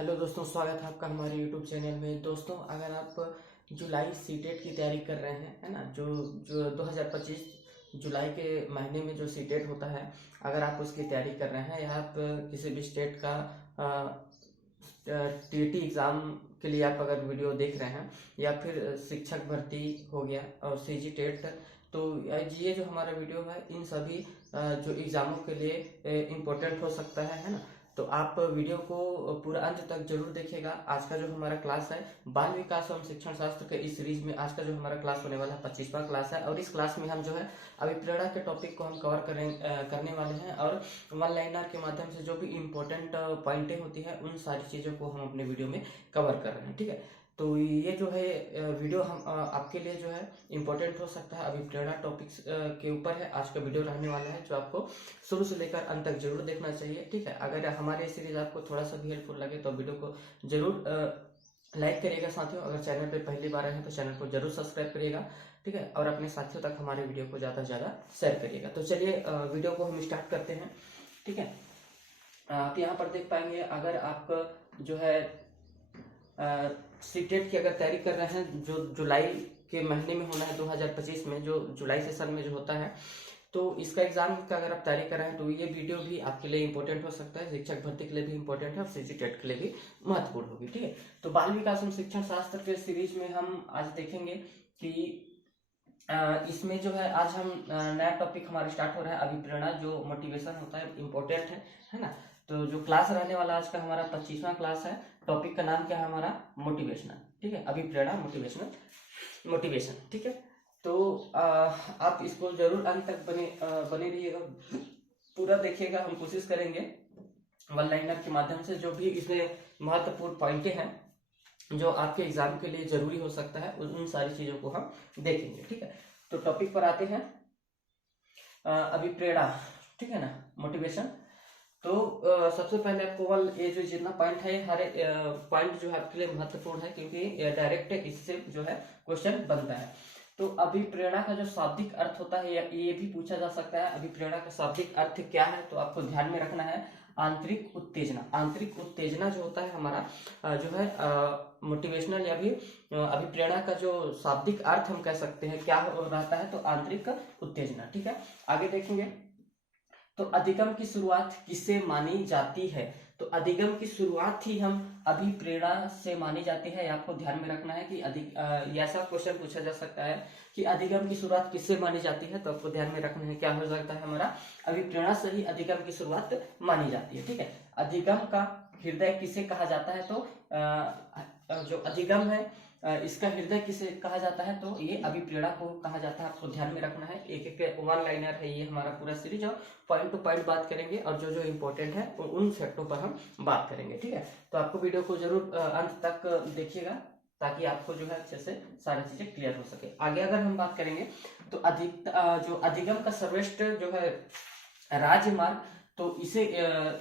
Hello दोस्तों, स्वागत है आपका हमारे यूट्यूब चैनल में। दोस्तों, अगर आप जुलाई सीटेट की तैयारी कर रहे हैं, है ना, जो जो 2025 जुलाई के महीने में जो सीटेट होता है, अगर आप उसकी तैयारी कर रहे हैं या आप किसी भी स्टेट का टीटी एग्ज़ाम के लिए आप अगर वीडियो देख रहे हैं, या फिर शिक्षक भर्ती हो गया और सीजी टेट, तो ये जो हमारा वीडियो है इन सभी जो एग्ज़ामों के लिए इम्पोर्टेंट हो सकता है ना। तो आप वीडियो को पूरा अंत तक जरूर देखिएगा। आज का जो हमारा क्लास है बाल विकास एवं शिक्षण शास्त्र के इस सीरीज में आज का जो हमारा क्लास होने वाला है 25वां क्लास है, और इस क्लास में हम जो है अभिप्रेरणा के टॉपिक को हम कवर करने वाले हैं, और वन लाइनर के माध्यम से जो भी इम्पोर्टेंट पॉइंटें होती है उन सारी चीज़ों को हम अपने वीडियो में कवर कर रहे हैं। ठीक है, तो ये जो है वीडियो हम आपके लिए जो है इम्पोर्टेंट हो सकता है। अभिप्रेरणा टॉपिक्स के ऊपर है आज का वीडियो रहने वाला है, जो आपको शुरू से लेकर अंत तक जरूर देखना चाहिए। ठीक है, अगर हमारे सीरीज आपको थोड़ा सा भी हेल्पफुल लगे तो वीडियो को जरूर लाइक करिएगा। साथियों, अगर चैनल पे पहली बार आए हैं तो चैनल को जरूर सब्सक्राइब करिएगा। ठीक है, और अपने साथियों तक हमारे वीडियो को ज़्यादा से ज़्यादा शेयर करिएगा। तो चलिए वीडियो को हम स्टार्ट करते हैं। ठीक है, आप यहाँ पर देख पाएंगे, अगर आप जो है सीटेट की अगर तैयारी कर रहे हैं, जो जुलाई के महीने में होना है 2025 में, जो जुलाई सेशन में जो होता है, तो इसका एग्जाम का अगर आप तैयारी कर रहे हैं तो ये वीडियो भी आपके लिए इंपॉर्टेंट हो सकता है। शिक्षक भर्ती के लिए भी इंपॉर्टेंट है और सीजी टेट के लिए भी महत्वपूर्ण होगी। ठीक है, तो बाल विकास एवं शिक्षण शास्त्र के सीरीज में हम आज देखेंगे कि इसमें जो है आज हम नया टॉपिक हमारा स्टार्ट हो रहा है, अभिप्रेरणा, जो मोटिवेशन होता है, इम्पोर्टेंट है ना। तो जो क्लास रहने वाला आज का हमारा 25वां क्लास है, टॉपिक का नाम क्या है हमारा, मोटिवेशनल। ठीक है, अभिप्रेरणा, मोटिवेशन। ठीक है, तो आप इसको जरूर अंत तक बने रहिएगा, पूरा देखिएगा। हम कोशिश करेंगे वन लाइनर के माध्यम से जो भी इसमें महत्वपूर्ण पॉइंटें हैं जो आपके एग्जाम के लिए जरूरी हो सकता है, उन सारी चीजों को हम देखेंगे। ठीक है, तो टॉपिक पर आते हैं, अभिप्रेरणा। ठीक है ना, मोटिवेशन। तो सबसे पहले आपको ये जो जितना पॉइंट है, हर पॉइंट जो है आपके लिए महत्वपूर्ण है, क्योंकि डायरेक्ट इससे जो है क्वेश्चन बनता है। तो अभिप्रेरणा का जो शाब्दिक अर्थ होता है, ये भी पूछा जा सकता है, अभिप्रेरणा का शाब्दिक अर्थ क्या है, तो आपको ध्यान में रखना है आंतरिक उत्तेजना। आंतरिक उत्तेजना जो होता है हमारा जो है मोटिवेशनल या भी अभिप्रेरणा का जो शाब्दिक अर्थ हम कह सकते हैं क्या रहता है, तो आंतरिक उत्तेजना। ठीक है, आगे देखेंगे, तो अधिगम की शुरुआत किससे मानी जाती है, तो अधिगम की शुरुआत ही हम अभिप्रेरणा से मानी जाती है। आपको ध्यान में रखना है कि ऐसा क्वेश्चन पूछा जा सकता है कि अधिगम की शुरुआत किससे मानी जाती है, तो आपको ध्यान में रखना है क्या हो सकता है हमारा, अभिप्रेरणा से ही अधिगम की शुरुआत मानी जाती है। ठीक है, अधिगम का हृदय किसे कहा जाता है, तो जो अधिगम है इसका हृदय किसे कहा जाता है, तो ये अभिप्रेरणा को कहा जाता है। आपको ध्यान में रखना है, एक एक वन लाइनर है ये हमारा पूरा सीरीज, और पॉइंट टू पॉइंट बात करेंगे, और जो जो इम्पोर्टेंट है उन फैक्टों पर हम बात करेंगे। ठीक है, तो आपको वीडियो को जरूर अंत तक देखिएगा, ताकि आपको जो है अच्छे से सारी चीजें क्लियर हो सके। आगे अगर हम बात करेंगे, तो जो अधिगम का सर्वश्रेष्ठ जो है राजमार्ग, तो इसे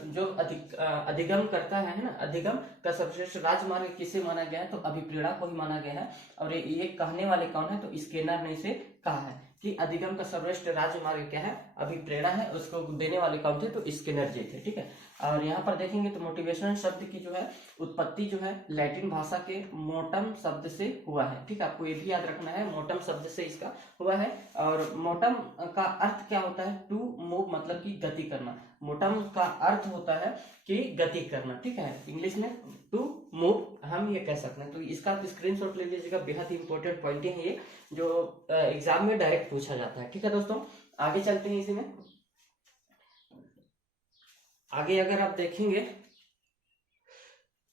जो अधिगम करता है ना, अधिगम का सर्वश्रेष्ठ राजमार्ग किसे माना गया है, तो अभिप्रेरणा को ही माना गया है। और ये कहने वाले कौन है, तो स्किनर ने इसे कहा है कि अधिगम का सर्वश्रेष्ठ राजमार्ग क्या है, अभिप्रेरणा है। उसको देने वाले कौन थे, तो स्किनर जी थे। ठीक है, और यहाँ पर देखेंगे तो मोटिवेशनल शब्द की जो है उत्पत्ति जो है लैटिन भाषा के मोटम शब्द से हुआ है। ठीक है, आपको ये भी याद रखना है, मोटम शब्द से इसका हुआ है। और मोटम का अर्थ क्या होता है, टू मूव, मतलब कि गति करना। मोटम का अर्थ होता है कि गति करना। ठीक है, इंग्लिश में टू मूव हम ये कह सकते हैं। तो इसका आप स्क्रीनशॉट ले लीजिएगा, बेहद इंपॉर्टेंट पॉइंट है ये, जो एग्जाम में डायरेक्ट पूछा जाता है। ठीक है दोस्तों, आगे चलते हैं। इसी में आगे अगर आप देखेंगे,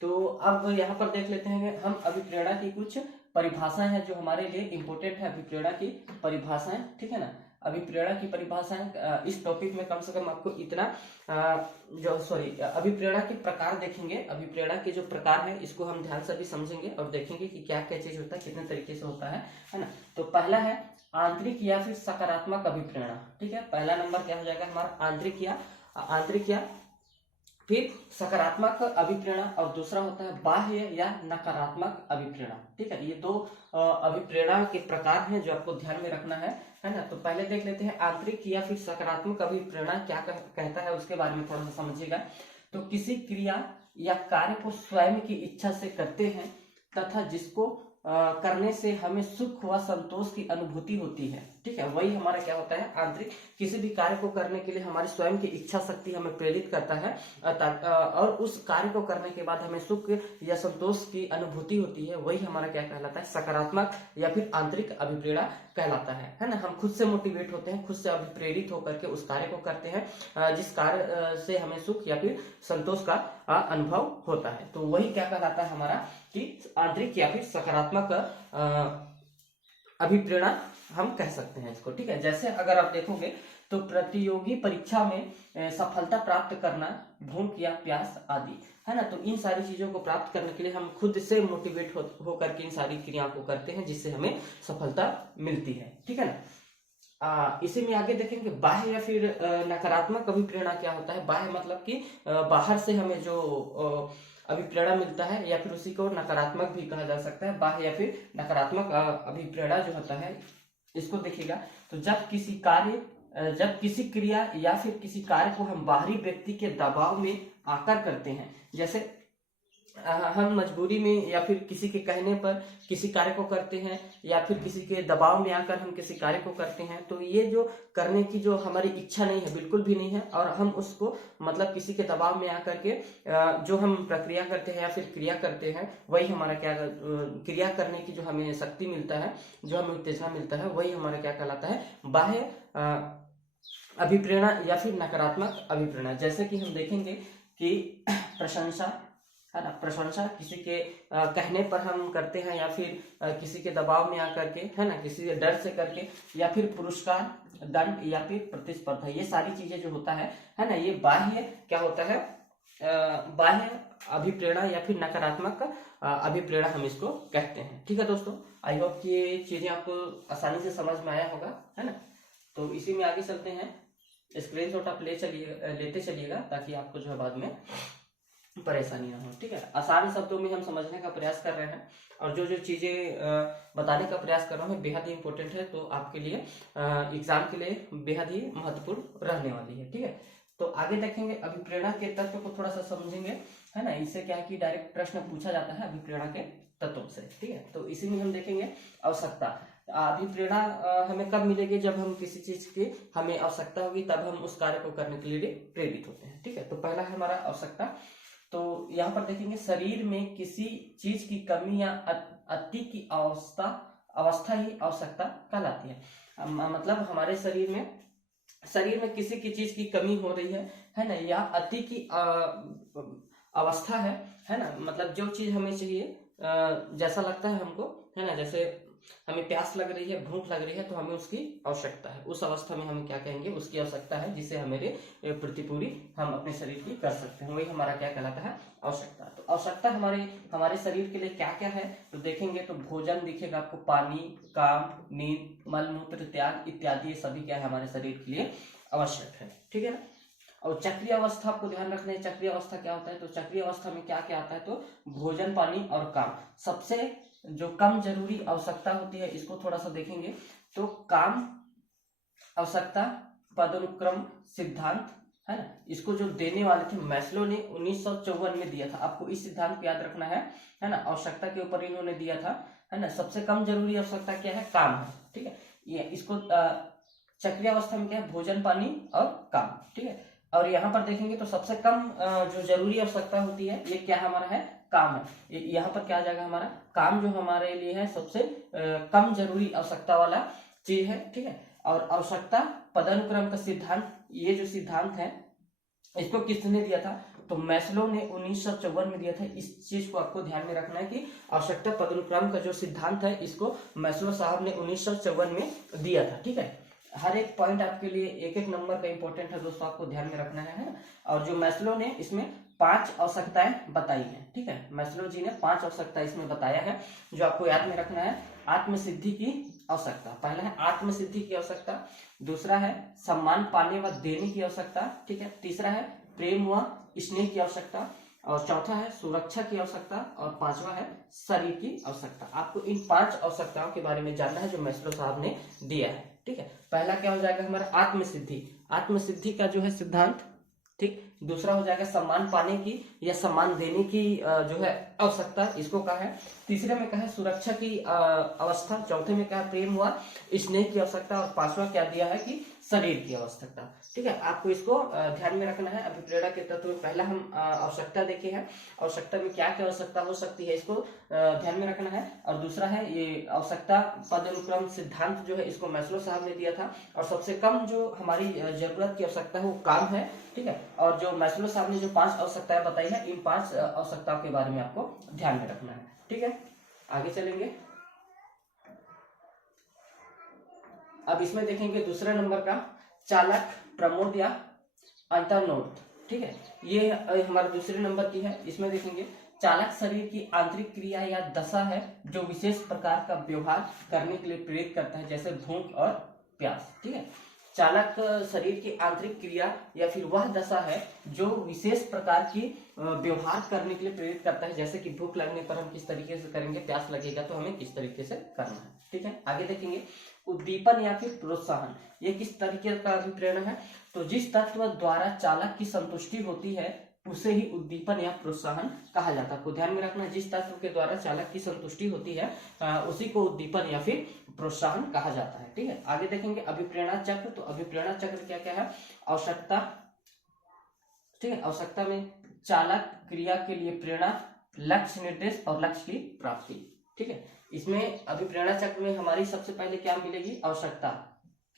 तो अब यहाँ पर देख लेते हैं हम अभिप्रेरणा की कुछ परिभाषाएं हैं जो हमारे लिए इंपॉर्टेंट है, अभिप्रेरणा की परिभाषाएं। ठीक है ना, अभिप्रेरणा की परिभाषाएं इस टॉपिक में कम से कम आपको इतना अभिप्रेरणा के प्रकार देखेंगे। अभिप्रेरणा के जो प्रकार है इसको हम ध्यान से भी समझेंगे और देखेंगे कि क्या क्या चीज होता है, कितने तरीके से होता है ना। तो पहला है आंतरिक या फिर सकारात्मक अभिप्रेरणा। ठीक है, पहला नंबर क्या हो जाएगा हमारा, आंतरिक या फिर सकारात्मक अभिप्रेरणा, और दूसरा होता है बाह्य या नकारात्मक अभिप्रेरणा। ठीक है, ये दो अभिप्रेरणा के प्रकार हैं जो आपको ध्यान में रखना है ना। तो पहले देख लेते हैं आंतरिक या फिर सकारात्मक अभिप्रेरणा क्या कहता है, उसके बारे में थोड़ा सा समझिएगा। तो किसी क्रिया या कार्य को स्वयं की इच्छा से करते हैं तथा जिसको करने से हमें सुख व संतोष की अनुभूति होती है। ठीक है, वही हमारा क्या होता है, आंतरिक। किसी भी कार्य को करने के लिए हमारी स्वयं की इच्छा शक्ति हमें प्रेरित करता है और उस कार्य को करने के बाद हमें सुख या संतोष की अनुभूति होती है, वही हमारा क्या कहलाता है, सकारात्मक या फिर आंतरिक अभिप्रेरणा कहलाता है ना। हम खुद से मोटिवेट होते हैं, खुद से अभिप्रेरित होकर के उस कार्य को करते हैं जिस कार्य से हमें सुख या फिर संतोष का अनुभव होता है, तो वही क्या कहलाता है हमारा कि आंतरिक या फिर सकारात्मक अभिप्रेरणा हम कह सकते हैं इसको। ठीक है, जैसे अगर आप देखोगे तो प्रतियोगी परीक्षा में सफलता प्राप्त करना, भूख या प्यास आदि, है ना। तो इन सारी चीजों को प्राप्त करने के लिए हम खुद से मोटिवेट होकर के इन सारी क्रियाओं को करते हैं जिससे हमें सफलता मिलती है। ठीक है ना। इसी में आगे देखेंगे बाह्य या फिर नकारात्मक अभिप्रेरणा क्या होता है। बाह्य मतलब कि बाहर से हमें जो अभिप्रेरणा मिलता है या फिर उसी को नकारात्मक भी कहा जा सकता है। बाह्य या फिर नकारात्मक अभिप्रेरणा जो होता है, इसको देखिएगा तो जब किसी क्रिया या फिर किसी कार्य को हम बाहरी व्यक्ति के दबाव में आकर करते हैं, जैसे हम मजबूरी में या फिर किसी के कहने पर किसी कार्य को करते हैं या फिर किसी के दबाव में आकर हम किसी कार्य को करते हैं, तो ये जो करने की जो हमारी इच्छा नहीं है, बिल्कुल भी नहीं है, और हम उसको मतलब किसी के दबाव में आकर के जो हम प्रक्रिया करते हैं या फिर क्रिया करते हैं, वही हमारा क्या क्रिया करने की जो हमें शक्ति मिलता है, जो हमें उत्तेजना मिलता है, वही हमारा क्या कहलाता है, बाह्य अभिप्रेरणा या फिर नकारात्मक अभिप्रेरणा। जैसे कि हम देखेंगे कि प्रशंसा, है ना, प्रशंसा किसी के कहने पर हम करते हैं या फिर किसी के दबाव में आकर के, है ना, किसी के डर से करके, या फिर पुरस्कार, दंड या फिर प्रतिस्पर्धा, ये सारी चीजें जो होता है ना, ये बाह्य क्या होता है, बाह्य अभिप्रेरणा या फिर नकारात्मक अभिप्रेरणा हम इसको कहते हैं। ठीक है दोस्तों, आई होप कि ये चीजें आपको आसानी से समझ में आया होगा, है ना। तो इसी में आगे चलते हैं, स्क्रीनशॉट आप लेते चलिएगा ताकि आपको जो है बाद में परेशानी ना हो। ठीक है, आसान शब्दों में हम समझने का प्रयास कर रहे हैं और जो जो चीजें बताने का प्रयास कर रहा हूँ बेहद ही इंपॉर्टेंट है, तो आपके लिए एग्जाम के लिए बेहद ही महत्वपूर्ण रहने वाली है। ठीक है, तो आगे देखेंगे अभिप्रेरणा के तत्व को थोड़ा सा समझेंगे, है ना। इससे क्या है कि डायरेक्ट प्रश्न पूछा जाता है अभिप्रेरणा के तत्वों से। ठीक है, तो इसी में हम देखेंगे आवश्यकता। अभिप्रेरणा हमें कब मिलेगी, जब हम किसी चीज की हमें आवश्यकता होगी, तब हम उस कार्य को करने के लिए प्रेरित होते हैं। ठीक है, तो पहला है हमारा आवश्यकता। तो यहाँ पर देखेंगे शरीर में किसी चीज की कमी या अति की अवस्था ही आवश्यकता कहलाती है। मतलब हमारे शरीर में किसी की चीज की कमी हो रही है ना, या अति की अवस्था है ना, मतलब जो चीज हमें चाहिए जैसा लगता है हमको, है ना, जैसे हमें प्यास लग रही है, भूख लग रही है, तो हमें उसकी आवश्यकता है। उस अवस्था में हम क्या कहेंगे, उसकी आवश्यकता है, जिससे हमारे प्रतिपूर्ति हम अपने शरीर की कर सकते हैं, वही हमारा क्या कहलाता है, आवश्यकता। तो आवश्यकता हमारे शरीर के लिए क्या क्या है, तो देखेंगे तो भोजन दिखेगा आपको, पानी, काम, नींद, मल मूत्र त्याग इत्यादि, ये सभी क्या है हमारे शरीर के लिए आवश्यक है। ठीक है ना। और चक्रीय अवस्था आपको ध्यान रखना है, चक्रीय अवस्था क्या होता है, तो चक्रीय अवस्था में क्या क्या आता है, तो भोजन, पानी और काम। सबसे जो कम जरूरी आवश्यकता होती है, इसको थोड़ा सा देखेंगे तो काम आवश्यकता पदानुक्रम सिद्धांत, है ना, इसको जो देने वाले थे मैस्लो ने 1954 में दिया था। आपको इस सिद्धांत को याद रखना है ना, आवश्यकता के ऊपर इन्होंने दिया था, है ना। सबसे कम जरूरी आवश्यकता क्या है, काम है। ठीक है, ये इसको चक्रीय अवस्था में क्या है, भोजन, पानी और काम। ठीक है, और यहाँ पर देखेंगे तो सबसे कम जो जरूरी आवश्यकता होती है, ये क्या हमारा है, काम है। यहाँ पर क्या आ जाएगा, हमारा काम जो हमारे लिए है सबसे कम जरूरी आवश्यकता वाला चीज है। ठीक है, और आवश्यकता पदानुक्रम का सिद्धांत, ये जो सिद्धांत है इसको किसने दिया था, तो मैस्लो ने 1954 में दिया था। इस चीज को आपको ध्यान में रखना है कि आवश्यकता पदानुक्रम का जो सिद्धांत है, इसको मैस्लो साहब ने 1954 में दिया था। ठीक है, हर एक पॉइंट आपके लिए एक एक नंबर का इंपॉर्टेंट है दोस्तों, आपको ध्यान में रखना है। और जो मैस्लो ने इसमें 5 आवश्यकताएं बताई हैं। ठीक है, मैस्लो जी ने 5 आवश्यकता इसमें बताया है, जो आपको याद में रखना है। आत्मसिद्धि की आवश्यकता, पहला है आत्मसिद्धि की आवश्यकता, दूसरा है सम्मान पाने व देने की आवश्यकता। ठीक है, तीसरा है प्रेम व स्नेह की आवश्यकता, और चौथा है सुरक्षा की आवश्यकता, और पांचवा है शरीर की आवश्यकता। आपको इन 5 आवश्यकताओं के बारे में जानना है जो मैस्लो साहब ने दिया है। ठीक है, पहला क्या हो जाएगा हमारा, आत्मसिद्धि। आत्मसिद्धि का जो है सिद्धांत, ठीक। दूसरा हो जाएगा सम्मान पाने की या सम्मान देने की जो है आवश्यकता, इसको कहा है। तीसरे में कहा है सुरक्षा की अवस्था। चौथे में कहा प्रेम व स्नेह की आवश्यकता। और पांचवा क्या दिया है कि शरीर की आवश्यकता। ठीक है, आपको इसको ध्यान में रखना है। अभिप्रेरणा के तत्व में पहला हम आवश्यकता देखे हैं, आवश्यकता में क्या क्या आवश्यकता हो सकती है इसको ध्यान में रखना है। और दूसरा है ये आवश्यकता पदानुक्रम सिद्धांत जो है, इसको मैस्लो साहब ने दिया था। और सबसे कम जो हमारी जरूरत की आवश्यकता है वो काम है। ठीक है, और जो मैस्लो साहब ने जो 5 आवश्यकताएं बताई है, इन 5 आवश्यकताओं के बारे में आपको ध्यान में रखना है। ठीक है, आगे चलेंगे। अब इसमें देखेंगे दूसरे नंबर का चालक, प्रमोद या अंतर्नोद। ठीक है, ये हमारा दूसरे नंबर की है। इसमें देखेंगे चालक शरीर की आंतरिक क्रिया या दशा है जो विशेष प्रकार का व्यवहार करने के लिए प्रेरित करता है, जैसे भूख और प्यास। ठीक है, चालक शरीर की आंतरिक क्रिया या फिर वह दशा है जो विशेष प्रकार की व्यवहार करने के लिए प्रेरित करता है, जैसे कि भूख लगने पर हम किस तरीके से करेंगे, प्यास लगेगा तो हमें किस तरीके से करना है। ठीक है, आगे देखेंगे उद्दीपन या फिर प्रोत्साहन, ये किस तरीके का अभिप्रेरण है। तो जिस तत्व द्वारा चालक की संतुष्टि होती है उसे ही उद्दीपन या प्रोत्साहन कहा जाता है। को ध्यान में रखना, जिस तत्व के द्वारा चालक की संतुष्टि होती है उसी को उद्दीपन या फिर प्रोत्साहन कहा जाता है। ठीक है, आगे देखेंगे अभिप्रेरणा चक्र। तो अभिप्रेरणा चक्र क्या क्या है, आवश्यकता। ठीक है, आवश्यकता में चालक क्रिया के लिए प्रेरणा, लक्ष्य निर्देश और लक्ष्य की प्राप्ति। ठीक है, इसमें अभिप्रेरणा चक्र में हमारी सबसे पहले क्या मिलेगी, आवश्यकता।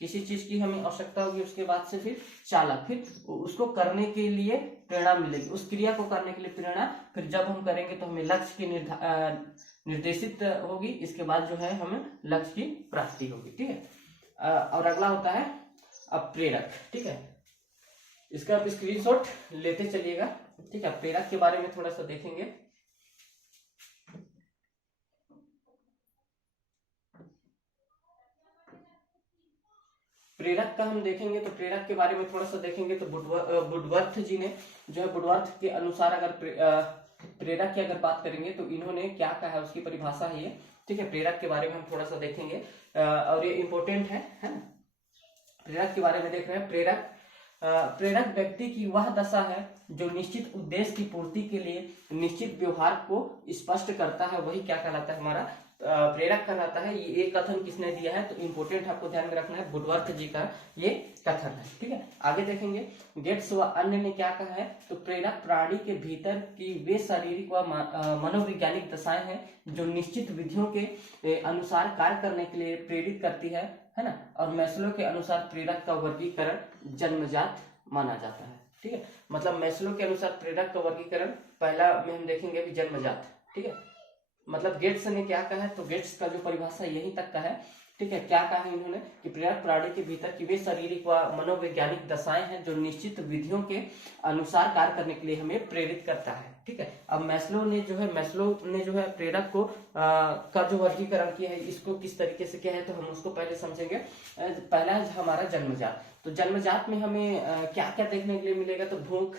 किसी चीज की हमें आवश्यकता होगी, उसके बाद से फिर चालक, फिर उसको करने के लिए प्रेरणा मिलेगी, उस क्रिया को करने के लिए प्रेरणा। फिर जब हम करेंगे तो हमें लक्ष्य की निर्देशित होगी, इसके बाद जो है हमें लक्ष्य की प्राप्ति होगी। ठीक है, और अगला होता है अब प्रेरक। ठीक है, इसका आप स्क्रीनशॉट लेते चलिएगा। ठीक है, प्रेरक के बारे में थोड़ा सा देखेंगे। प्रेरक का हम देखेंगे तो प्रेरक के बारे में थोड़ा सा देखेंगे तो वुडवर्थ जी ने जो है, वुडवर्थ के अनुसार अगर प्रेरक की अगर बात करेंगे तो इन्होंने क्या कहा है, उसकी परिभाषा है ये। ठीक है, प्रेरक के बारे में हम थोड़ा सा देखेंगे और ये इंपॉर्टेंट है ना। प्रेरक के बारे में देख रहे हैं। प्रेरक व्यक्ति की वह दशा है जो निश्चित उद्देश्य की पूर्ति के लिए निश्चित व्यवहार को स्पष्ट करता है, वही क्या कहलाता है, हमारा प्रेरक कहलाता है। ये कथन किसने दिया है, तो इंपोर्टेंट आपको ध्यान में रखना है, वुडवर्थ जी का ये कथन है। ठीक है, आगे देखेंगे गेट्स व अन्य ने क्या कहा है, तो प्रेरक प्राणी के भीतर की वे शारीरिक व मनोवैज्ञानिक दशाएं हैं जो निश्चित विधियों के अनुसार कार्य करने के लिए प्रेरित करती है ना। और मैस्लो के अनुसार प्रेरक का वर्गीकरण जन्मजात माना जाता है। ठीक है, मतलब मैस्लो के अनुसार प्रेरक का वर्गीकरण पहला में हम देखेंगे भी जन्मजात। ठीक है, मतलब गेट्स ने क्या कहा है, तो गेट्स का जो परिभाषा यहीं तक का है। ठीक है, क्या कहा है इन्होंने कि प्रेरक प्राणी के भीतर की वे शारीरिक व मनोवैज्ञानिक दशाएं हैं जो निश्चित विधियों के अनुसार कार्य करने के लिए हमें प्रेरित करता है। ठीक है, अब मैस्लो ने जो है प्रेरक को का जो वर्गीकरण किया है, इसको किस तरीके से किया है, तो हम उसको पहले समझेंगे। पहला है हमारा जन्मजात। तो जन्मजात में हमें क्या क्या देखने के लिए मिलेगा, तो भूख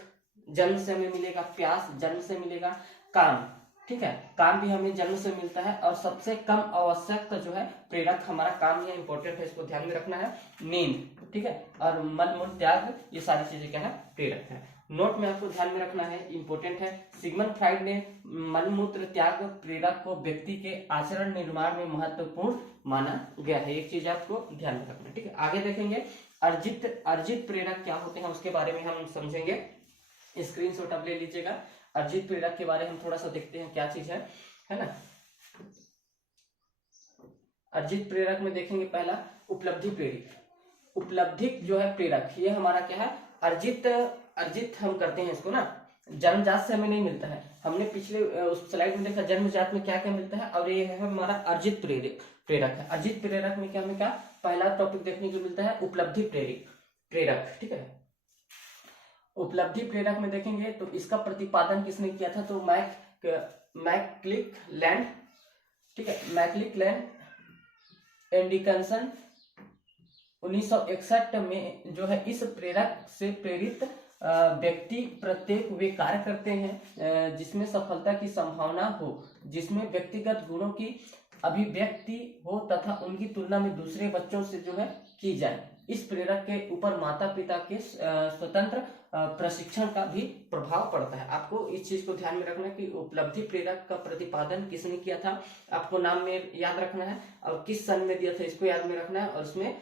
जन्म से हमें मिलेगा, प्यास जन्म से मिलेगा, काम। ठीक है, काम भी हमें जन्म से मिलता है। और सबसे कम आवश्यक जो है प्रेरक हमारा काम ही इंपॉर्टेंट है, इसको ध्यान में रखना है, नींद। ठीक है, और मन मूल त्याग, ये सारी चीजें क्या है, प्रेरक है। नोट में आपको ध्यान में रखना है, इंपॉर्टेंट है। सिगमंड फ्राइड ने मन मूत्र त्याग प्रेरक को व्यक्ति के आचरण निर्माण में महत्वपूर्ण माना गया है, एक चीज आपको ध्यान में रखना है। ठीक है, आगे देखेंगे अर्जित प्रेरक क्या होते हैं, उसके बारे में हम समझेंगे। स्क्रीनशॉट आप ले लीजिएगा। अर्जित प्रेरक के बारे में हम थोड़ा सा देखते हैं क्या चीज है ना। अर्जित प्रेरक में देखेंगे पहला उपलब्धि प्रेरक। उपलब्धि जो है प्रेरक, ये हमारा क्या है, अर्जित हम करते हैं इसको ना, जन्मजात से हमें नहीं मिलता है। हमने पिछले उस स्लाइड में देखा जन्मजात में क्या क्या मिलता है, और ये है हमारा अर्जित प्रेरक है। अर्जित प्रेरक में क्या हमें क्या पहला टॉपिक देखने को मिलता है, उपलब्धि प्रेरक। ठीक है, उपलब्धि प्रेरक में देखेंगे तो इसका प्रतिपादन किसने किया था, तो मैकक्लिक-लैंड। ठीक है, मैकक्लिक-लैंड एंडिकन्सन 1961 में जो है इस प्रेरक से प्रेरित व्यक्ति प्रत्येक वे कार्य करते हैं जिसमें सफलता की संभावना हो, जिसमें व्यक्तिगत गुणों की अभिव्यक्ति हो तथा उनकी तुलना में दूसरे बच्चों से जो है की जाए। इस प्रेरक के ऊपर माता पिता के स्वतंत्र प्रशिक्षण का भी प्रभाव पड़ता है। आपको इस चीज को ध्यान में रखना है कि उपलब्धि प्रेरक का प्रतिपादन किसने किया था, आपको नाम में याद रखना है, और किस सन में दिया था इसको याद में रखना है, और उसमें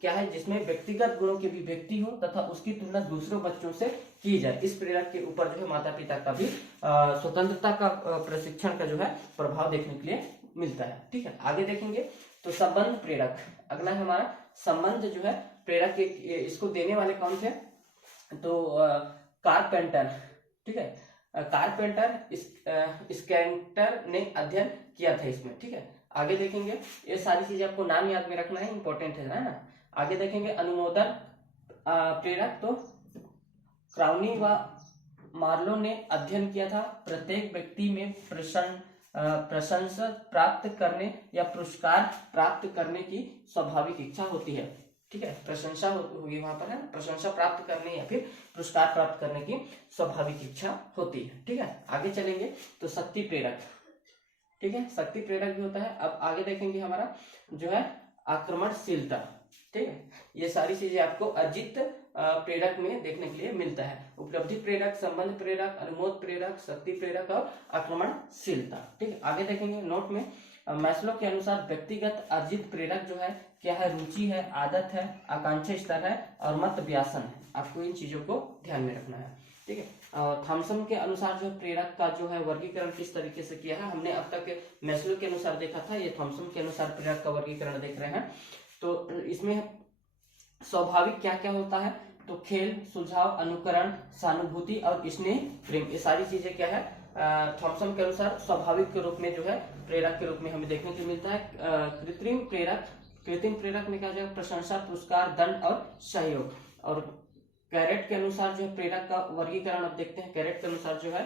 क्या है जिसमें व्यक्तिगत गुणों की अभिव्यक्ति हो तथा उसकी तुलना दूसरों बच्चों से की जाए। इस प्रेरक के ऊपर जो है माता पिता का भी स्वतंत्रता का प्रशिक्षण का जो है प्रभाव देखने के लिए मिलता है। ठीक है, आगे देखेंगे तो संबंध प्रेरक, अगला है हमारा संबंध जो है प्रेरक के, इसको देने वाले कौन थे, तो कारपेंटर। ठीक है, कारपेंटर स्कैंटर ने अध्ययन किया था इसमें। ठीक है, आगे देखेंगे, ये सारी चीजें आपको नाम याद में रखना है, इंपॉर्टेंट है ना। आगे देखेंगे अनुमोदन प्रेरक, तो क्राउनी व मार्लो ने अध्ययन किया था प्रत्येक व्यक्ति में प्रशंसा प्राप्त करने या पुरस्कार प्राप्त करने की स्वाभाविक इच्छा होती है। ठीक है, प्रशंसा होगी वहां पर, है प्रशंसा प्राप्त करने या फिर पुरस्कार प्राप्त करने की स्वाभाविक इच्छा होती है। ठीक है, आगे चलेंगे तो शक्ति प्रेरक। ठीक है, शक्ति प्रेरक भी होता है। अब आगे देखेंगे हमारा जो है आक्रमणशीलता। ठीक है, ये सारी चीजें आपको अजित प्रेरक में देखने के लिए मिलता है। उपलब्धि प्रेरक, संबंध प्रेरक, अनुमोद प्रेरक, शक्ति प्रेरक और आक्रमणशीलता। ठीक है, आगे देखेंगे नोट में मैस्लो के अनुसार व्यक्तिगत अर्जित प्रेरक जो है क्या है, रुचि है, आदत है, आकांक्षा स्तर है और मत व्यासन है। आपको इन चीजों को ध्यान में रखना है। ठीक है, थॉमसन के अनुसार जो प्रेरक का जो है वर्गीकरण किस तरीके से किया है, हमने अब तक मैस्लो के अनुसार देखा था, ये थॉमसन के अनुसार प्रेरक का वर्गीकरण देख रहे हैं। तो इसमें स्वाभाविक क्या क्या होता है, तो खेल, सुझाव, अनुकरण, सहानुभूति और स्नेह, प्रेम, ये सारी चीजें क्या है थॉमसन के अनुसार स्वाभाविक के रूप में जो है प्रेरक के रूप में हमें देखने को मिलता है। कृत्रिम प्रेरक, कृत्रिम प्रेरक में क्या हो जाएगा, प्रशंसा, पुरस्कार, दंड और सहयोग। और कैरेट के अनुसार जो है प्रेरक का वर्गीकरण अब देखते हैं। कैरेट के अनुसार जो है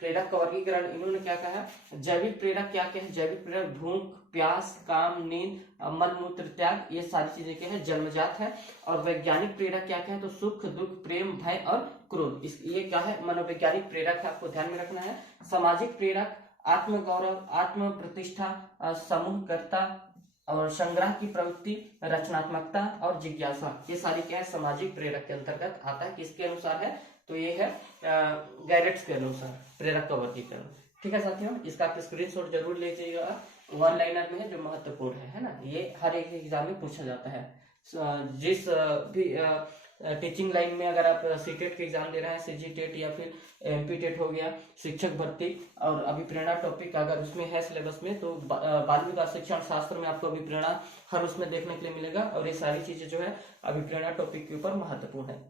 प्रेरक का वर्गीकरण इन्होंने क्या कहा है, जैविक प्रेरक क्या क्या है, जैविक प्रेरक भूख, प्यास, काम, नींद, मन, मूत्र त्याग, ये सारी चीजें क्या है जन्मजात है। और वैज्ञानिक प्रेरक क्या क्या है, तो सुख, दुख, प्रेम, भय और क्रोध, ये क्या है मनोवैज्ञानिक प्रेरक है, आपको ध्यान में रखना है। सामाजिक प्रेरक आत्म गौरव, आत्म प्रतिष्ठा, समूहकर्ता और संग्रह की प्रवृत्ति, रचनात्मकता और जिज्ञासा, ये सारी क्या है सामाजिक प्रेरक के अंतर्गत आता है। किसके अनुसार है, तो ये है गैरेट्स के अनुसार प्रेरक का वर्गीकरण। ठीक है साथियों, इसका आप स्क्रीनशॉट जरूर ले जाइएगा, वन लाइनर में है जो महत्वपूर्ण है ना, ये हर एक एग्जाम में पूछा जाता है। जिस भी टीचिंग लाइन में अगर आप सीटेट के एग्जाम दे रहे हैं, सीजी टेट या फिर एमपी टेट हो गया, शिक्षक भर्ती और अभिप्रेरणा टॉपिक अगर उसमें है सिलेबस में, तो 12वीं का शिक्षण शास्त्र में आपको अभिप्रेरणा हर उसमें देखने के लिए मिलेगा। और ये सारी चीजें जो है अभिप्रेरणा टॉपिक के ऊपर महत्वपूर्ण है।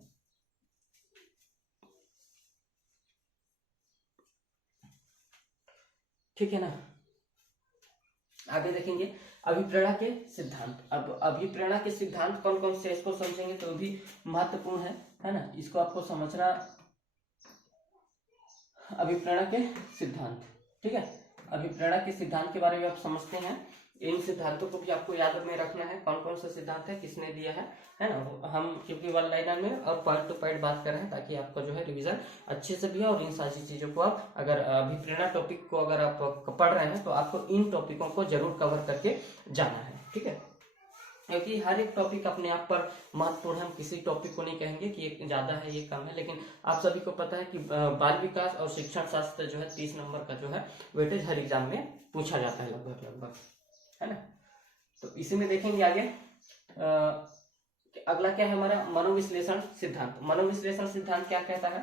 ठीक है ना, आगे देखेंगे अभिप्रेरणा के सिद्धांत। अब अभिप्रेरणा के सिद्धांत कौन कौन से, इसको समझेंगे तो भी महत्वपूर्ण है ना, इसको आपको समझना। अभिप्रेरणा के सिद्धांत, ठीक है, अभिप्रेरणा के सिद्धांत के बारे में आप समझते हैं। इन सिद्धांतों को भी आपको याद में रखना है, कौन कौन सा सिद्धांत है, किसने दिया है ना। हम क्योंकि वन लाइनर में और पॉइंट टू पॉइंट बात कर रहे हैं, ताकि आपका जो है रिवीजन अच्छे से भी है। और इन सारी चीजों को आप अगर अभिप्रेरणा टॉपिक को अगर आप पढ़ रहे हैं, तो आपको इन टॉपिकों को जरूर कवर करके जाना है। ठीक है, क्योंकि हर एक टॉपिक अपने आप पर महत्वपूर्ण है। हम किसी टॉपिक को नहीं कहेंगे कि ये ज्यादा है ये कम है, लेकिन आप सभी को पता है कि बाल विकास और शिक्षण शास्त्र जो है 30 नंबर का जो है वेटेज हर एग्जाम में पूछा जाता है लगभग, है ना। तो इसी में देखेंगे आगे अगला क्या है हमारा मनोविश्लेषण सिद्धांत। मनोविश्लेषण सिद्धांत क्या कहता है,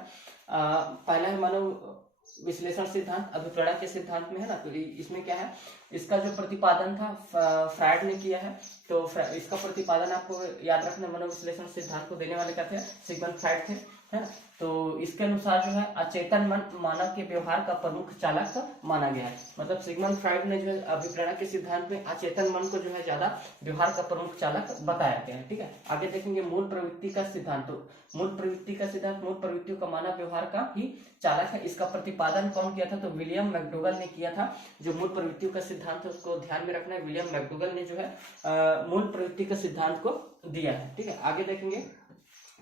पहला है मनोविश्लेषण सिद्धांत अभिप्रेरणा के सिद्धांत में, है ना। तो इसमें क्या है, इसका जो प्रतिपादन था फ्रायड ने किया है। तो इसका प्रतिपादन आपको याद रखना, मनोविश्लेषण सिद्धांत को देने वाले क्या थे, सिगमंड फ्रायड थे, है ना। तो इसके अनुसार जो है अचेतन मन मानव के व्यवहार का प्रमुख चालक माना गया है। मतलब सिगमंड फ्रायड ने जो है अभिप्रेरणा के सिद्धांत में अचेतन मन को जो है ज्यादा व्यवहार का प्रमुख चालक बताया गया है। ठीक है, आगे देखेंगे मूल प्रवृत्ति का सिद्धांत। तो मूल प्रवृत्ति का सिद्धांत मूल प्रवृत्तियों का मानव व्यवहार का ही चालक है। इसका प्रतिपादन कौन किया था, तो विलियम मैकडोगल ने किया था। जो मूल प्रवृत्तियों का सिद्धांत है उसको ध्यान में रखना है, विलियम मैकडोगल ने जो है मूल प्रवृत्ति का सिद्धांत को दिया है। ठीक है, आगे देखेंगे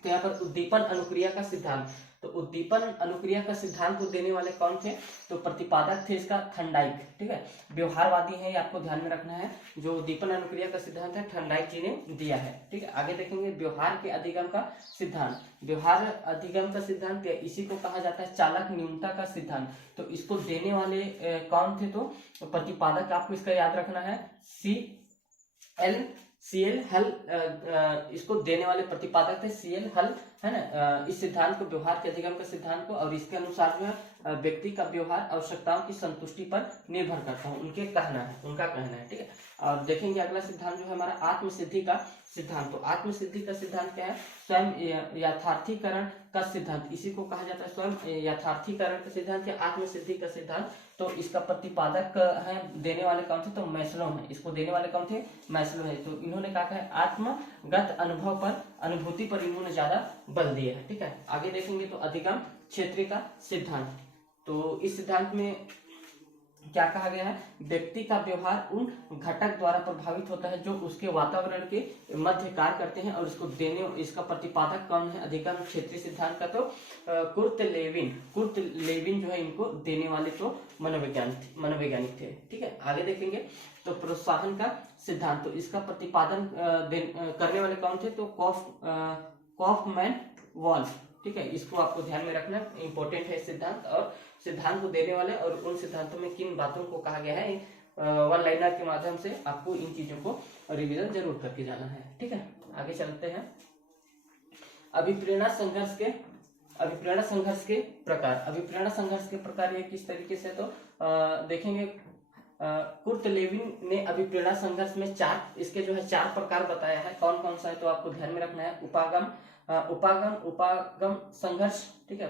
तो यहाँ पर उद्दीपन अनुक्रिया का सिद्धांत, तो उद्दीपन अनुक्रिया का सिद्धांत को देने वाले कौन थे, तो प्रतिपादक थे इसका थर्नडाइक, ठीक है। व्यवहारवादी है, ये आपको ध्यान में रखना है। जो उद्दीपन अनुक्रिया का सिद्धांत है थर्नडाइक जी ने दिया है, ठीक है। आगे देखेंगे व्यवहार के अधिगम का सिद्धांत। व्यवहार अधिगम का सिद्धांत इसी को कहा जाता है चालक न्यूनता का सिद्धांत। तो इसको देने वाले कौन थे, तो प्रतिपादक आपको इसका याद रखना है CL हल, इसको देने वाले प्रतिपादक थे CL हल, है ना। इस सिद्धांत को, व्यवहार के अधिगम के सिद्धांत को, और इसके अनुसार जो है व्यक्ति का व्यवहार आवश्यकताओं की संतुष्टि पर निर्भर करता है, उनका कहना है, ठीक है। और देखेंगे अगला सिद्धांत जो है हमारा आत्मसिद्धि का सिद्धांत। तो आत्मसिद्धि का सिद्धांत क्या है, स्वयं यथार्थीकरण का सिद्धांत, इसी को कहा जाता है स्वयं यथार्थीकरण का सिद्धांत या आत्मसिद्धि का सिद्धांत। तो इसका प्रतिपादक है, देने वाले कौन थे, तो मैस्लो है। इसको देने वाले कौन थे, मैस्लो है। तो इन्होंने कहा है आत्मगत अनुभव पर, अनुभूति पर इन्होंने ज्यादा बल दिया है, ठीक है। आगे देखेंगे तो अधिगम क्षेत्र का सिद्धांत। तो इस सिद्धांत में क्या कहा गया है, व्यक्ति का व्यवहार उन घटक द्वारा प्रभावित होता है जो उसके वातावरण के मध्य कार्य करते हैं, और इसका प्रतिपादक कौन है अधिगम क्षेत्रीय सिद्धांत का, तो कुर्ट लेविन जो है इनको देने वाले तो मनोवैज्ञानिक थे, ठीक है। आगे देखेंगे तो प्रोत्साहन का सिद्धांत। तो इसका प्रतिपादन करने वाले कौन थे, तो कॉफमैन वॉल्फ, ठीक है। इसको आपको ध्यान में रखना, इंपॉर्टेंट है सिद्धांत, और सिद्धांत को देने वाले और उन सिद्धांतों में किन बातों को कहा गया है, वन लाइनर के माध्यम से आपको इन चीजों को रिवीजन जरूर करके जाना है, ठीक है। आगे चलते हैं अभिप्रेरणा संघर्ष के प्रकार। अभिप्रेरणा संघर्ष के प्रकार ये किस तरीके से, तो देखेंगे कुर्ट लेविन ने अभिप्रेरणा संघर्ष में इसके जो है 4 प्रकार बताया है। कौन कौन सा है, तो आपको ध्यान में रखना है। उपागम संघर्ष, ठीक है।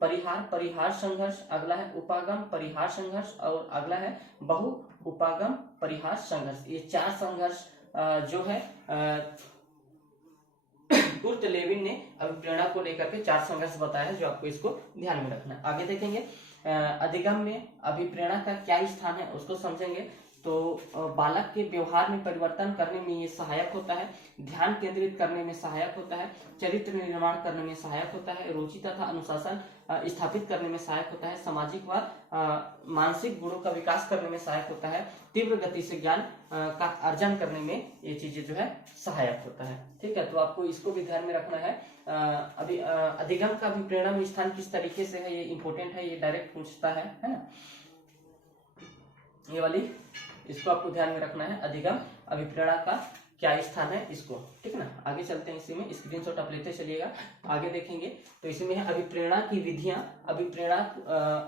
परिहार संघर्ष, अगला है उपागम परिहार संघर्ष, और अगला है बहु उपागम परिहार संघर्ष। ये 4 संघर्ष जो है कुर्ट लेविन ने अभिप्रेरणा को लेकर के 4 संघर्ष बताया है, जो आपको इसको ध्यान में रखना है। आगे देखेंगे अधिगम में अभिप्रेरणा का क्या स्थान है, उसको समझेंगे। तो बालक के व्यवहार में परिवर्तन करने में ये सहायक होता है, ध्यान केंद्रित करने में सहायक होता है, चरित्र निर्माण करने में सहायक होता है, रुचि तथा अनुशासन स्थापित करने में सहायक होता है, सामाजिक व मानसिक गुणों का विकास करने में सहायक होता है, तीव्र गति से ज्ञान का अर्जन करने में ये चीजें जो है सहायक होता है, ठीक है। तो आपको इसको भी ध्यान में रखना है। अभी अधिगम का अभिप्रेरणा में स्थान किस तरीके से है, ये इंपॉर्टेंट है, ये डायरेक्ट पूछता है ना, ये वाली, इसको आपको ध्यान में रखना है। अधिगम अभिप्रेरणा का क्या स्थान है, इसको, ठीक है ना। आगे चलते हैं, इसी में स्क्रीनशॉट आप लेते चलिएगा। आगे देखेंगे तो इसमें है अभिप्रेरणा की विधियां,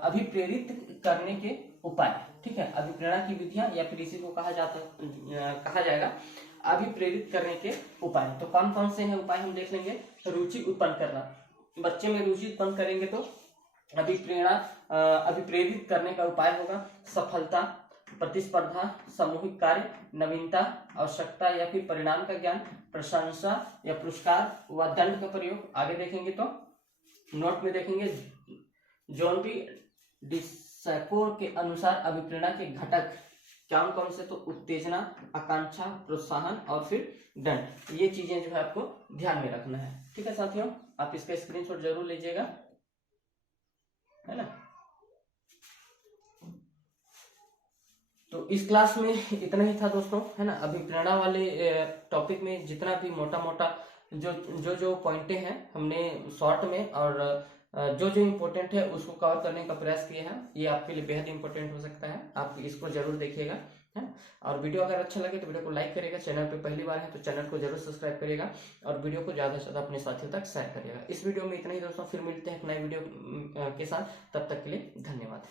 अभिप्रेरित करने के उपाय, ठीक है। अभिप्रेरणा की विधियां, या फिर इसी को कहा जाएगा अभिप्रेरित करने के उपाय। तो कौन कौन से हैं उपाय, हम देख लेंगे। रुचि उत्पन्न करना, बच्चे में रुचि उत्पन्न करेंगे तो अभिप्रेरित करने का उपाय होगा। सफलता, प्रतिस्पर्धा, सामूहिक कार्य, नवीनता, आवश्यकता या फिर परिणाम का ज्ञान, प्रशंसा या पुरस्कार व दंड का प्रयोग। आगे देखेंगे तो नोट में देखेंगे जॉन बी डिसैको के अनुसार अभिप्रेरणा के घटक कौन कौन से, तो उत्तेजना, आकांक्षा, प्रोत्साहन और फिर दंड। ये चीजें जो है आपको ध्यान में रखना है, ठीक है साथियों। आप इसका स्क्रीनशॉट जरूर लीजिएगा, है ना। तो इस क्लास में इतना ही था दोस्तों, है ना। अभिप्रेरणा वाले टॉपिक में जितना भी मोटा मोटा जो पॉइंटें हैं हमने शॉर्ट में, और जो इम्पोर्टेंट है उसको कवर करने का प्रयास किया है। ये आपके लिए बेहद इंपॉर्टेंट हो सकता है, आप इसको जरूर देखिएगा, है। और वीडियो अगर अच्छा लगे तो वीडियो को लाइक करिएगा, चैनल पे पहली बार है तो चैनल को जरूर सब्सक्राइब करिएगा, और वीडियो को ज्यादा से ज्यादा अपने साथियों तक शेयर करिएगा। इस वीडियो में इतना ही दोस्तों, फिर मिलते हैं एक नए वीडियो के साथ, तब तक के लिए धन्यवाद।